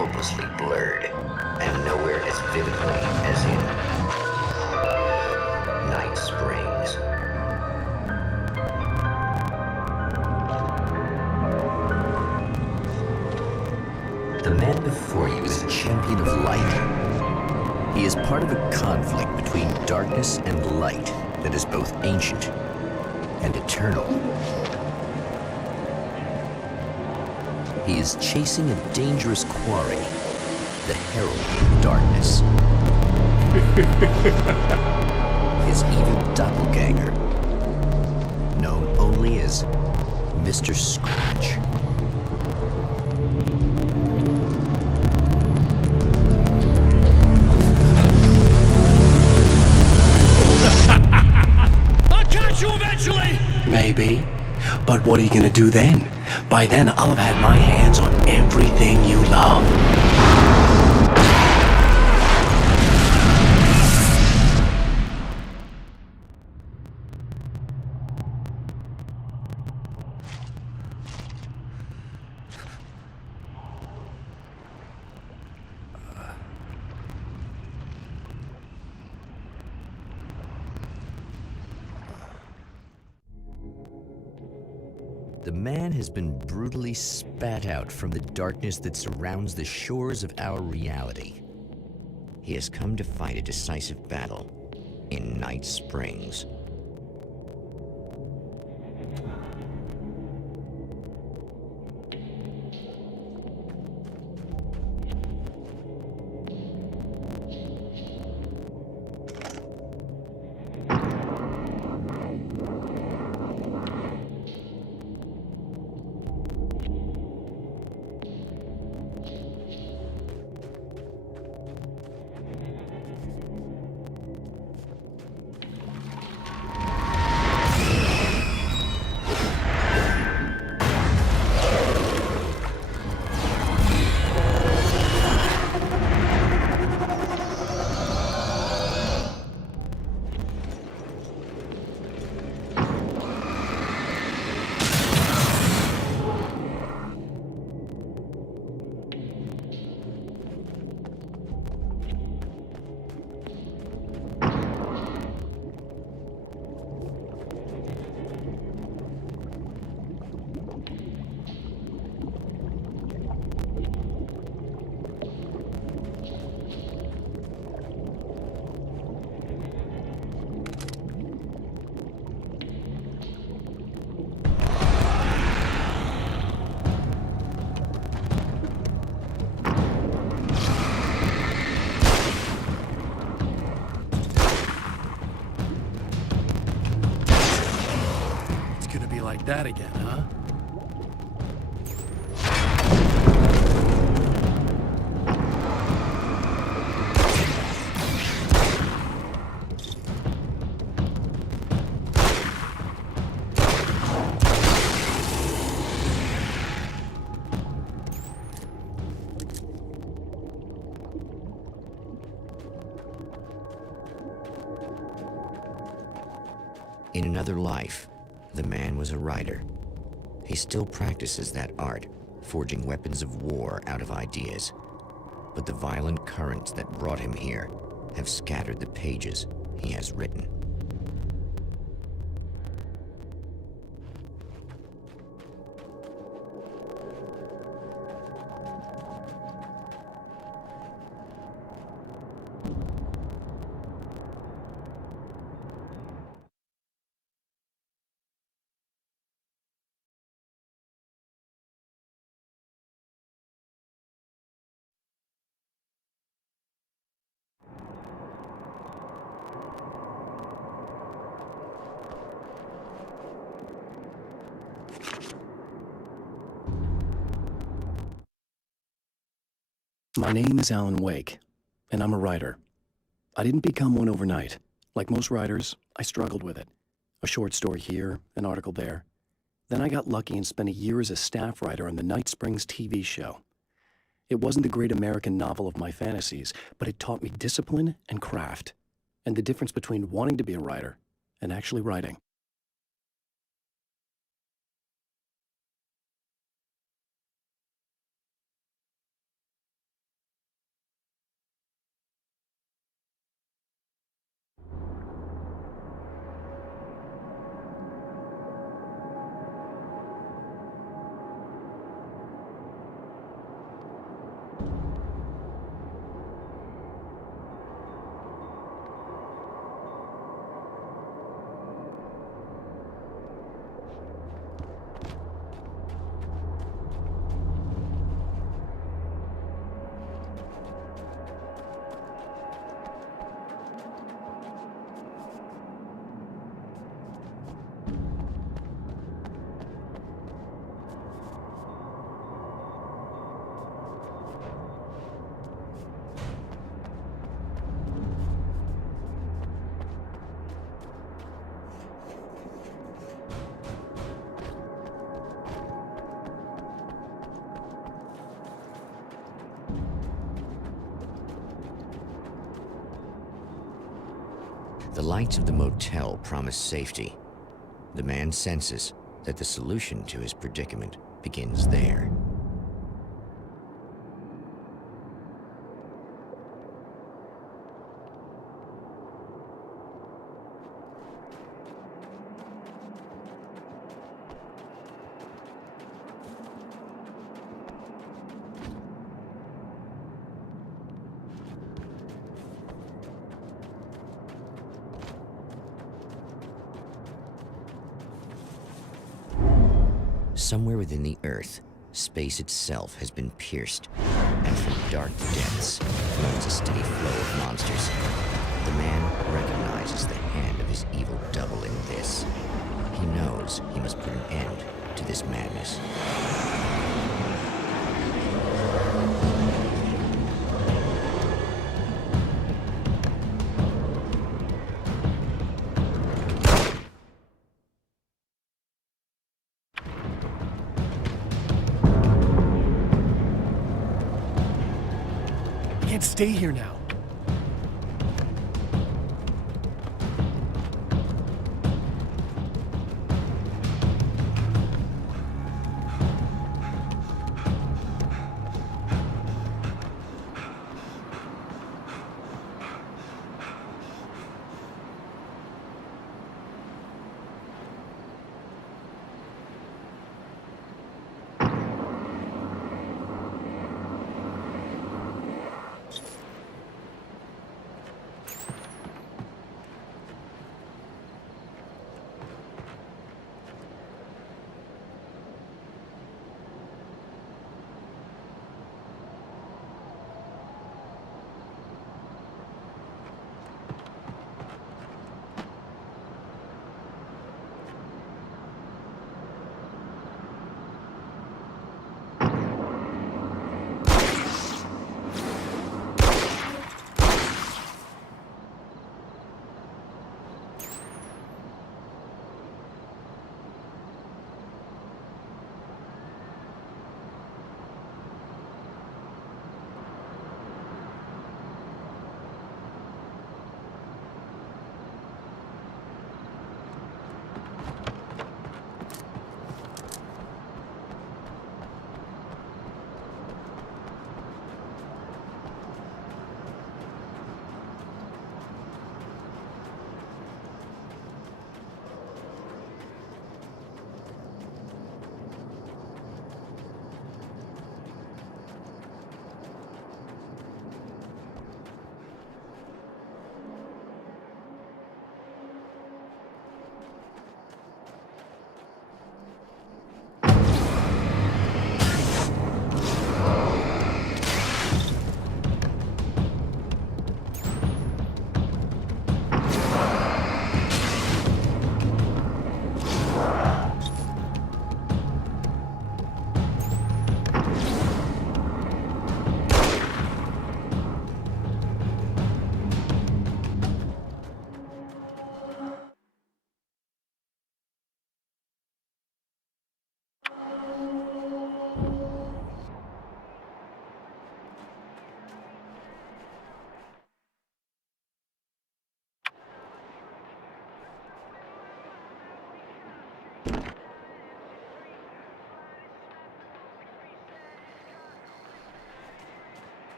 hopelessly blurred, and nowhere as vividly as in Night Springs. The man before you is a champion of light. He is part of a conflict between darkness and light that is both ancient and eternal. He is chasing a dangerous quarry, the Herald of Darkness. His evil doppelganger, known only as Mr. Scratch. I'll catch you eventually! Maybe. But what are you gonna do then? By then, I'll have had my hands on everything you love. The man has been brutally spat out from the darkness that surrounds the shores of our reality. He has come to fight a decisive battle in Night Springs. Like that again, huh? In another life, the man was a writer. He still practices that art, forging weapons of war out of ideas. But the violent currents that brought him here have scattered the pages he has written. My name is Alan Wake, and I'm a writer. I didn't become one overnight. Like most writers, I struggled with it. A short story here, an article there. Then I got lucky and spent a year as a staff writer on the Night Springs TV show. It wasn't the great American novel of my fantasies, but it taught me discipline and craft, and the difference between wanting to be a writer and actually writing. The lights of the motel promise safety. The man senses that the solution to his predicament begins there. Somewhere within the Earth, space itself has been pierced, and from dark depths flows a steady flow of monsters. The man recognizes the hand of his evil double in this. He knows he must put an end to this madness. Can't stay here now.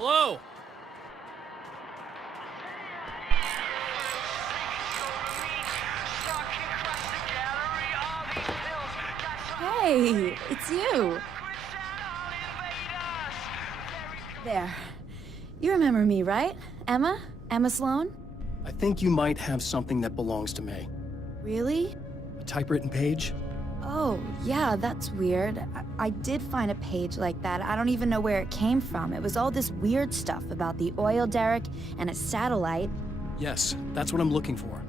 Hello? Hey, it's you. There. You remember me, right? Emma? Emma Sloan? I think you might have something that belongs to me. Really? A typewritten page? Oh, yeah, that's weird. I did find a page like that. I don't even know where it came from. It was all this weird stuff about the oil derrick and a satellite. Yes, that's what I'm looking for.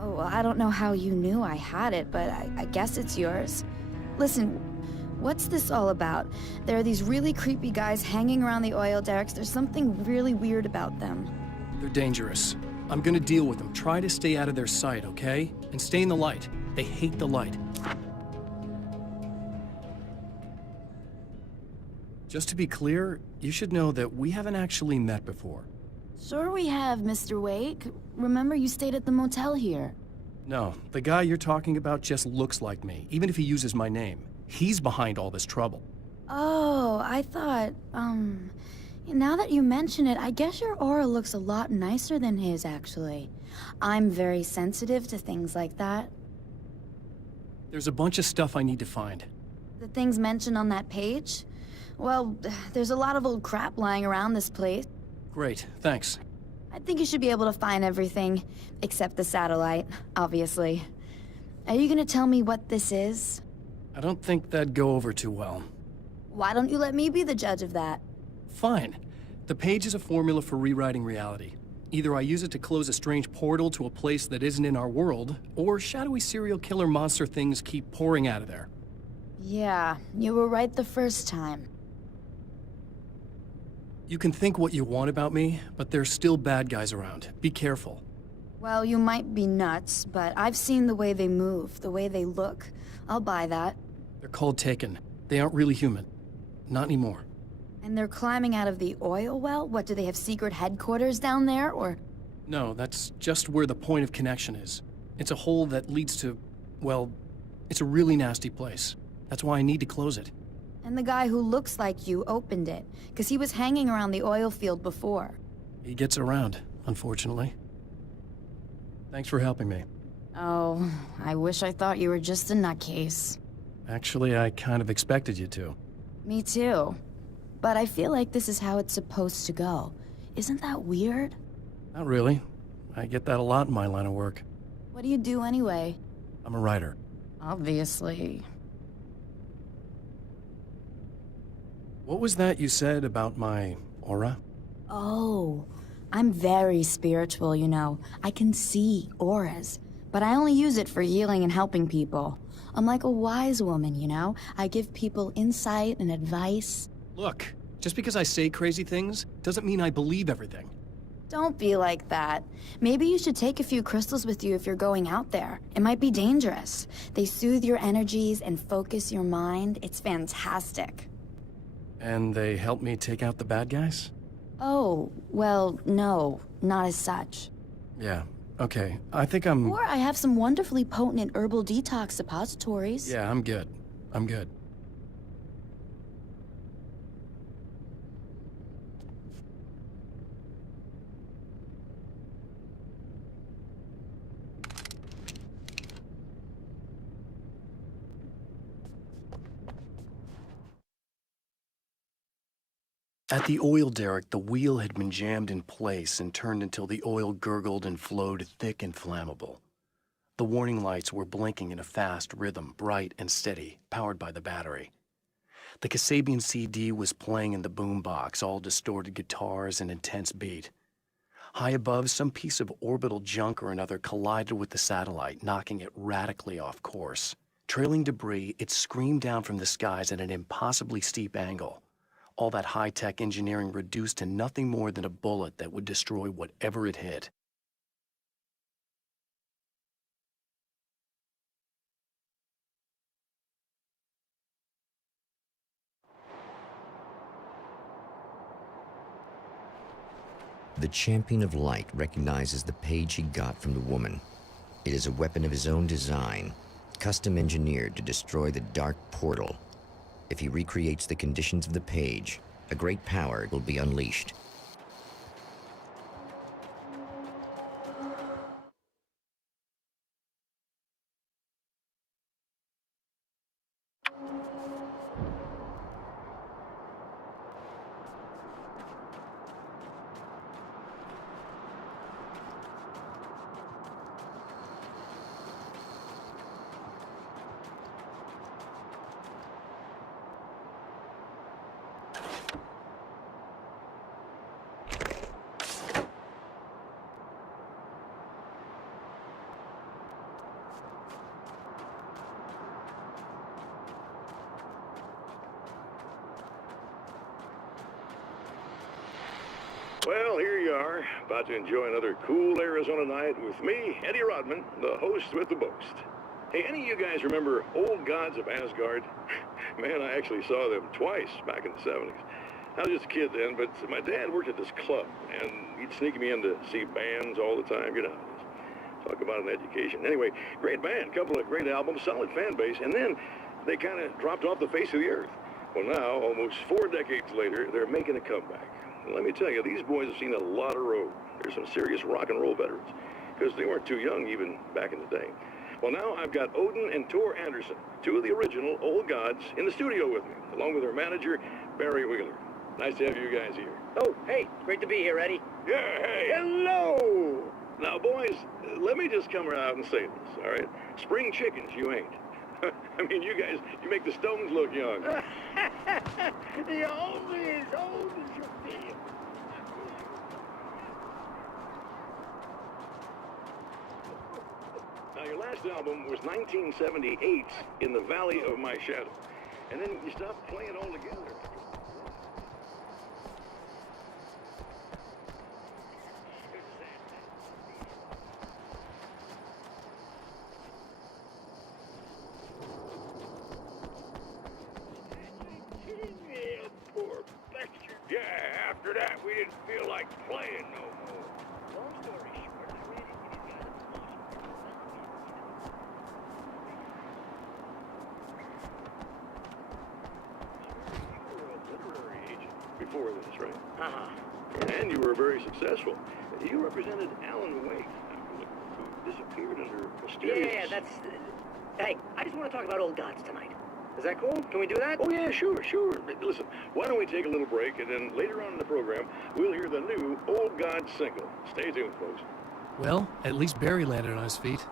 Oh, well, I don't know how you knew I had it, but I guess it's yours. Listen, what's this all about? There are these really creepy guys hanging around the oil derricks. There's something really weird about them. They're dangerous. I'm gonna deal with them. Try to stay out of their sight, okay? And stay in the light. They hate the light. Just to be clear, you should know that we haven't actually met before. Sure we have, Mr. Wake. Remember you stayed at the motel here. No, the guy you're talking about just looks like me, even if he uses my name. He's behind all this trouble. Oh, I thought, now that you mention it, I guess your aura looks a lot nicer than his, actually. I'm very sensitive to things like that. There's a bunch of stuff I need to find. The things mentioned on that page? Well, there's a lot of old crap lying around this place. Great, thanks. I think you should be able to find everything, except the satellite, obviously. Are you gonna tell me what this is? I don't think that'd go over too well. Why don't you let me be the judge of that? Fine. The page is a formula for rewriting reality. Either I use it to close a strange portal to a place that isn't in our world, or shadowy serial killer monster things keep pouring out of there. Yeah, you were right the first time. You can think what you want about me, but there's still bad guys around. Be careful. Well, you might be nuts, but I've seen the way they move, the way they look. I'll buy that. They're called Taken. They aren't really human. Not anymore. And they're climbing out of the oil well? What, do they have secret headquarters down there, or...? No, that's just where the point of connection is. It's a hole that leads to, well, it's a really nasty place. That's why I need to close it. And the guy who looks like you opened it, because he was hanging around the oil field before. He gets around, unfortunately. Thanks for helping me. Oh, I wish I thought you were just a nutcase. Actually, I kind of expected you to. Me too. But I feel like this is how it's supposed to go. Isn't that weird? Not really. I get that a lot in my line of work. What do you do anyway? I'm a writer. Obviously. What was that you said about my aura? Oh, I'm very spiritual, you know. I can see auras, but I only use it for healing and helping people. I'm like a wise woman, you know? I give people insight and advice. Look, just because I say crazy things doesn't mean I believe everything. Don't be like that. Maybe you should take a few crystals with you if you're going out there. It might be dangerous. They soothe your energies and focus your mind. It's fantastic. And they help me take out the bad guys? Oh, well, no, not as such. Yeah, okay. I think I'm... Or I have some wonderfully potent herbal detox suppositories. Yeah, I'm good. I'm good. At the oil derrick, the wheel had been jammed in place and turned until the oil gurgled and flowed thick and flammable. The warning lights were blinking in a fast rhythm, bright and steady, powered by the battery. The Kasabian CD was playing in the boombox, all distorted guitars and intense beat. High above, some piece of orbital junk or another collided with the satellite, knocking it radically off course. Trailing debris, it screamed down from the skies at an impossibly steep angle. All that high-tech engineering reduced to nothing more than a bullet that would destroy whatever it hit. The Champion of Light recognizes the page he got from the woman. It is a weapon of his own design, custom engineered to destroy the Dark Portal. If he recreates the conditions of the page, a great power will be unleashed. Well, here you are, about to enjoy another cool Arizona night with me, Eddie Rodman, the host with the boast. Hey, any of you guys remember Old Gods of Asgard? man, I actually saw them twice back in the 70s. I was just a kid then, but my dad worked at this club, and he'd sneak me in to see bands all the time, you know. Talk about an education. Anyway, great band, couple of great albums, solid fan base, and then they kind of dropped off the face of the earth. Well, now, almost 4 decades later, they're making a comeback. And let me tell you, these boys have seen a lot of road. There's some serious rock and roll veterans, because they weren't too young even back in the day. Well, now I've got Odin and Tor Anderson, 2 of the original Old Gods, in the studio with me, along with their manager, Barry Wheeler. Nice to have you guys here. Oh, hey, great to be here, Eddie. Yeah, hey, hello! Now, boys, let me just come out and say this, all right? Spring chickens, you ain't. I mean, you guys, you make the Stones look young. You're only as old as you feel. Now, your last album was 1978, In the Valley of My Shadow. And then you stopped playing altogether. Poor bastard. Yeah, after that, we didn't feel like playing no more. Long story short, I ran into these guys You were a literary agent before this, right? Uh-huh. And you were very successful. You represented Alan Wake, who disappeared under mysterious... Yeah, that's... Hey, I just want to talk about Old Gods tonight. Is that cool? Can we do that? Oh, yeah, sure. Listen, why don't we take a little break, and then later on in the program, we'll hear the new Old God single. Stay tuned, folks. Well, at least Barry landed on his feet.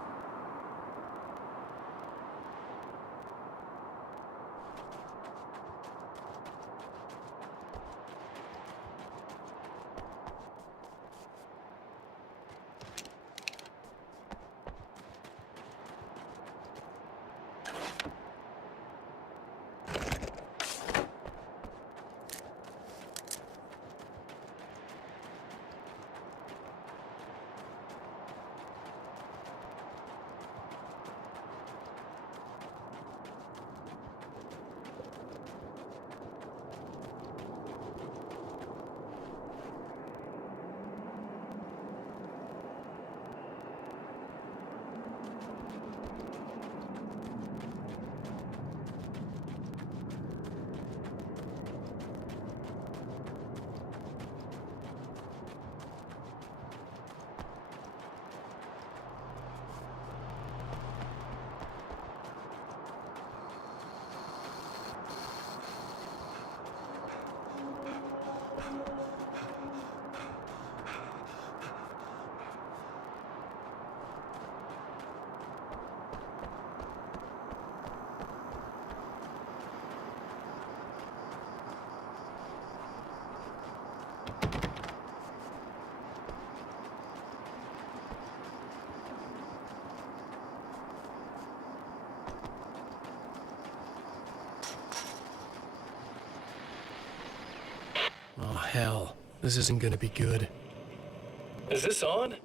Oh, hell. This isn't gonna be good. Is this on?